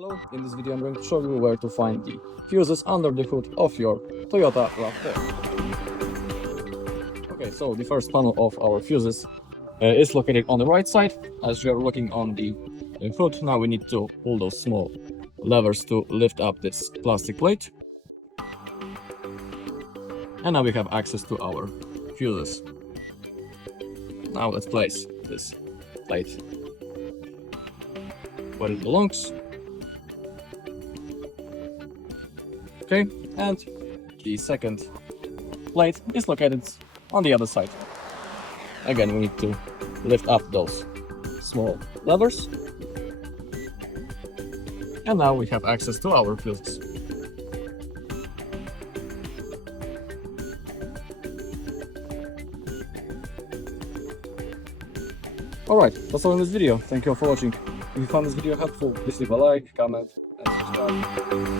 Hello, in this video I'm going to show you where to find the fuses under the hood of your Toyota RAV4. Okay, so the first panel of our fuses is located on the right side. As you're looking on the hood, now we need to pull those small levers to lift up this plastic plate. And now we have access to our fuses. Now let's place this plate where it belongs. Okay, and the second plate is located on the other side. Again, we need to lift up those small levers. And now we have access to our fuses. Alright, that's all in this video. Thank you all for watching. If you found this video helpful, please leave a like, comment, and subscribe.